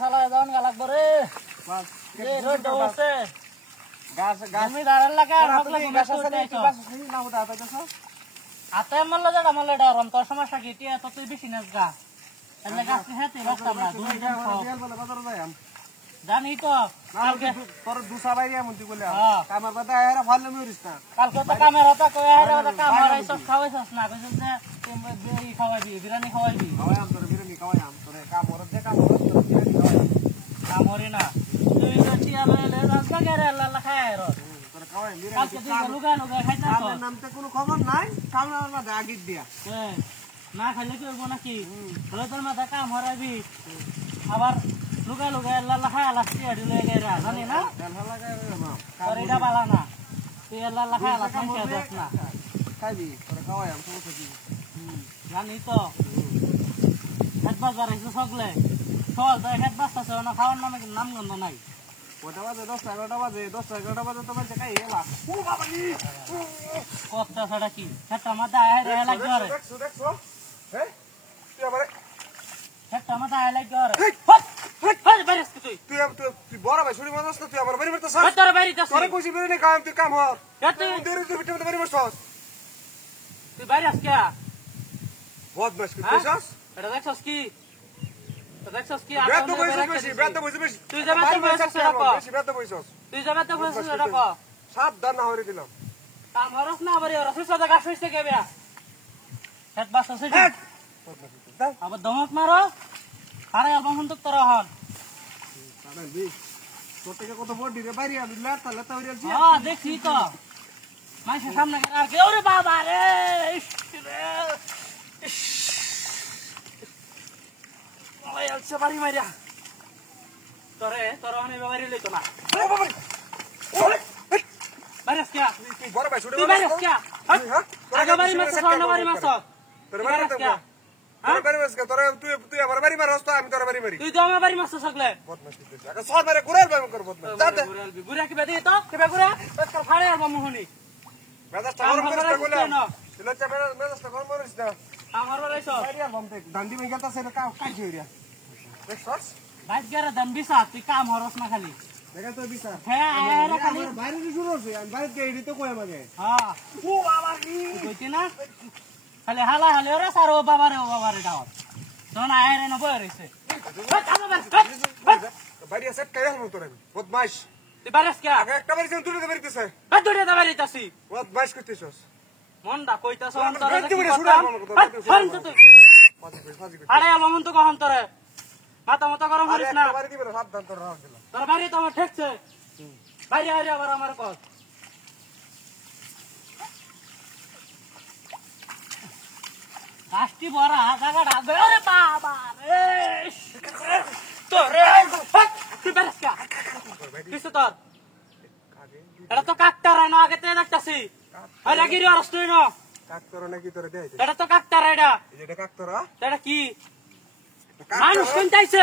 শালা যাওন গালাক বরে এ রোড দোসে গাছ জমিদারের লাগা হকলে গাছ আছে কি বাস না হতা পাইছস আতে মল্লা জড়া মল্লা ডরম তোর সমস্যা কি টিয়া তো তুই বেশি নাচ গা এলে গাছ কি হেতে রাখতাম না দুই দিন বলে বাজার যাইম জানি তো কালকে তোর দুসা বাইরিয়া মন্তি কইলা কামার কথা এরা ভালো মরিস না কালকে তো কামের হতা কই এরা কামার আইছস খাওয়াইছস না কইছস যে তুমি বিরিয়ানি খাওয়াবি বিরিয়ানি খাওয়াবি খাওয়াম তোর বিরিয়ানি খাওয়াম তোর কামর দে কামর তোর বিরিয়ানি খাওয়াম কামরে না তুই তো টিয়া লইলে রাস্তা গেরে আল্লাহ খায় র তোর খাওয়াই বিরিয়ানি কালকে তুই লুগা লুগা খাইছ না তোর নামতে কোনো খবর নাই কামনার মাঝে আগিট দিয়া না খাইলে কি হইব নাকি হলো তোর মাথা কাম হরাবি আবার লুগা লুগা আল্লাহ খায় আল্লাহ টিয়া দিলে গেরা জানি না আল্লাহ লাগায় না তোর এটা বালা না তুই আল্লাহ খায় আল্লাহ সংখ্যা দেখ না খাইবি তোর খাওয়াই আমি সমস্যা কি জানি তো হেড বাজার এসে সকলে সকাল তো হেড বাজতেছে না খাওয়ার নামে নাম গন্ধ নাই কটা বাজে 10টা 11টা বাজে 10টা 11টা বাজে তো বাজে খাই এলা ও বাবা রে কতটা ছাড়া কি হেডটা মাথা আয় রে লাগবে রে দেখছো হে তুই আমারে হেডটা মাথা আয় লাগবে রে হট বাইরে তুই তুই বড় ভাই ছুরি মারছস না তুই আমার বাড়ি মারছস তোর বাড়ি যাস তোরে কইছি বেরে নে কাম তুই কাম হর তুই দেরি তুই বিটে বাড়ি মারছস তুই বাইরে আস কে বহুত বাস কি কইছস এটা দেখছস কি দেখছস কি বেত বইছিস তুই যাবে তো বইছস রাখো বেত বইছস তুই যাবে তো বইছস রাখো সাবধান না হরে দিলাম কাম হরস না বাড়ি হরস সদা গাছ হইছে কে বিয়া হেড বাস আছে আবার দমক মারো আরে আলবাম হন তো তোর হন সাড়ে 20 তোর থেকে কত বডি রে বাইরে আমি লাতা লাতা হইরাছি হ্যাঁ দেখি তো মাইসের সামনে আর কে ওরে বাবা রে ওই আলছে বাড়ি মারিয়া তোর অনেক বাড়ি লইতো না বাইরে আসকিয়া তুই বড় ভাই ছুটে বাইরে আসকিয়া আগে বাড়ি মারছ সামনে বাড়ি মারছ তোর বাড়ি আসকিয়া তোর বাড়ি মারছ তোর তুই আমার বাড়ি মারছ তো আমি তোর বাড়ি মারি তুই তো আমার বাড়ি মারছ সকলে বদমাশ করছিস আগে সব মারে গুরাল বাম কর বদমাশ যাতে গুরা কি বেদি তো কেবে গুরা তোর ফাড়ে আর বাম হনি মেজাজটা গরম করিস না বলে তুই মেজাজটা গরম করিস না আমার বাড়ি সব বাইরে আর বাম তে ডান্ডি মে গেলতা সে কাজ হইরা দেখছস বাইক গেরা দাম বিসা তুই কাম হরস না খালি দেখা তো বিসা হ্যাঁ আরে খালি বাইরে দি শুরু হইছে আমি বাইরে কে এডি তো কই আমাকে হ্যাঁ ও বাবা কি কইতে না খালি হালা হালে ওরে সারো বাবা রে দাও তোনা আরে না বই রইছে বাইরে সেট কাই হল তোরে বদমাশ তুই বাইরে কে আগে একটা বাড়ি তুই তো বাড়িতেছে দুইটা তো বাড়িতেছি বদমাশ করতেছস মনটা কইতাছ অন্তরে কি কথা আরে আলমন তো কহন তোরে মাথা মতো গরম করিস না বাড়ি দিবে সাবধান তোর রাখ দিলাম তোর বাড়ি তো আমার ঠেকছে বাইরে আরে আবার আমার কল গাছটি বড় জায়গা ডাবে আরে বাবা রে তোরে তুই বেরসকা কিসে তোর এটা তো কাকতারা না আগে তে দেখতাছি আরে গিরি অরস্তই না কাকতারা নাকি তোরে দেই এটা তো কাকতারা এটা কাকতারা এটা কি মানুষ কোন চাইছে